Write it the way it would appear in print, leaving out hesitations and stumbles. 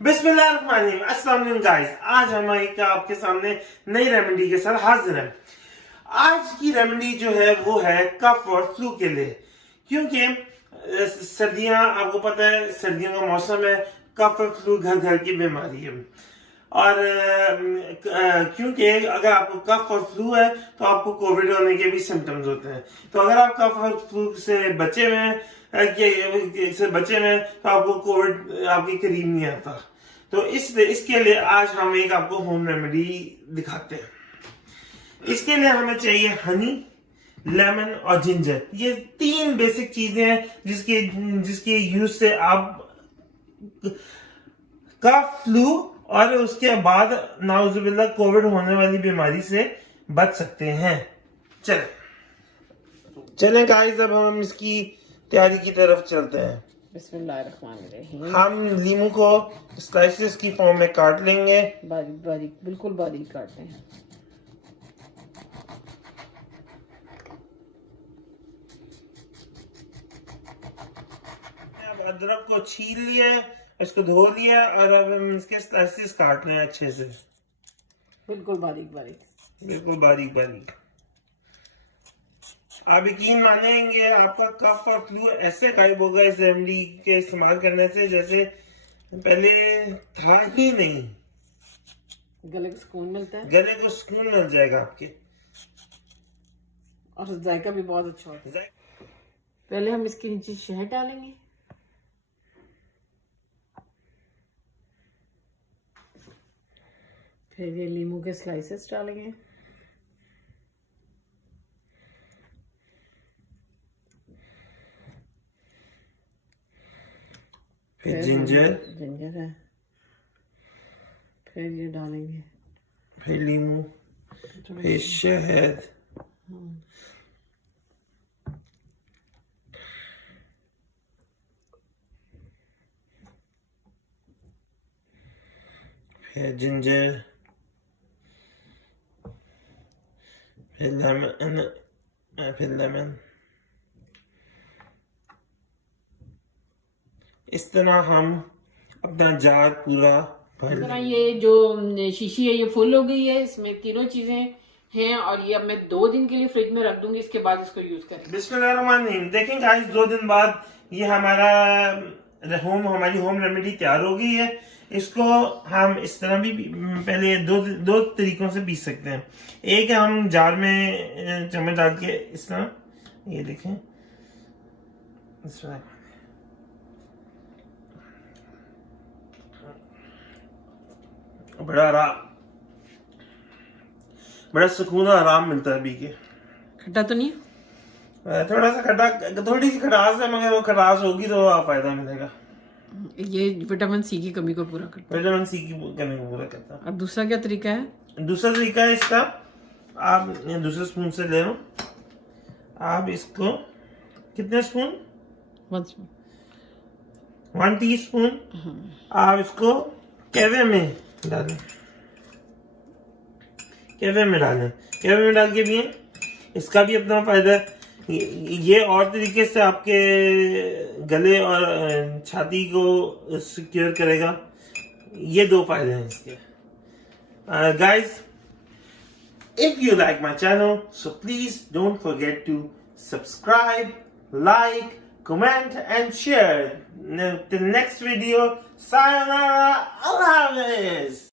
बिस्मिल्लाहिर्रहमानिर्रहीम, अस्सलाम वालेकुम गाइस। आज हम एक आपके सामने नई रेमेडी के साथ हाजिर हैं। आज की रेमेडी जो है वो है कफ और फ्लू के लिए, क्योंकि सर्दियां, आपको पता है सर्दियों का मौसम है। कफ और फ्लू घर घर की बीमारी है। और क्योंकि अगर आपको कफ और फ्लू है तो आपको कोविड होने के भी सिम्टम्स होते हैं। तो अगर आप कफ और फ्लू से बचे हुए हैं तो आपको कोविड आपके करीब नहीं आता। तो इसके लिए आज हम एक आपको होम रेमेडी दिखाते हैं। इसके लिए हमें चाहिए हनी, लेमन और जिंजर। ये तीन बेसिक चीजें हैं जिसके यूज से आप कफ, फ्लू और उसके बाद नाउजुबिल्लाह कोविड होने वाली बीमारी से बच सकते हैं। चलें गाइस, अब हम इसकी तैयारी की तरफ चलते हैं। बिस्मिल्लाहिर्रहमानिर्रहीम। हम लीमू को स्लाइसेस की फॉर्म में काट लेंगे, बारीक बारीक, बिल्कुल बारीक काटते हैं। अब अदरक को छील लिया, इसको धो लिया और अब हम इसके स्लाइसेस काट रहे हैं अच्छे से, बिल्कुल बारीक बारीक, बिल्कुल बारीक बारीक। आप यकीन मानेंगे, आपका कफ और फ्लू ऐसे गायब होगा इस रेमेडी के इस्तेमाल करने से जैसे पहले था ही नहीं। गले को सुकून मिलता है, गले को सुकून मिल जाएगा आपके, और जायका भी बहुत अच्छा होता है। पहले हम इसके नीचे शहद डालेंगे, फिर ये लीमू के स्लाइसेस डालेंगे, फिर जिंजर है, फिर ये डालेंगे, फिर लीमू, फिर शहद, फिर जिंजर, फिर लेमन। इस तरह हम अपना जार पूरा भर लेंगे। ये जो शीशी है ये फुल हो गई है, इसमें तीनों चीजें हैं और ये अब मैं 2 दिन के लिए फ्रिज में रख दूंगी। इसके बाद इसको यूज करेंगे। बिस्मिल्लाहिर्रहमानिर्रहीम। देखें गाइस, 2 दिन बाद ये हमारी होम रेमेडी तैयार हो गई है। इसको हम इस तरह भी पहले दो तरीकों से पी सकते हैं। एक है हम जार में चम्मच डाल के इस तरह, ये देखें इस तरह, बड़ा सुकून और आराम मिलता है पी के। खट्टा तो नहीं है? थोड़ा सा खट्टा, थोड़ी सी खटास है, मगर वो खटास होगी तो फायदा मिलेगा। ये विटामिन सी की कमी को पूरा करता है, विटामिन सी की कमी को पूरा करता है। और दूसरा क्या तरीका है? दूसरा तरीका है इसका, आप दूसरे स्पून से ले लो। आप इसको कितने स्पून? 1 स्पून, 1 टीस्पून आप इसको कैवे में डालें। कैवे में डाल के भी इसका भी अपना फायदा है। ये और तरीके से आपके गले और छाती को सिक्योर करेगा। ये 2 फायदे हैं इसके। Guys, if you like my channel, so please don't forget to subscribe, like, comment and share. Till next video, sayonara, Allah Hafiz.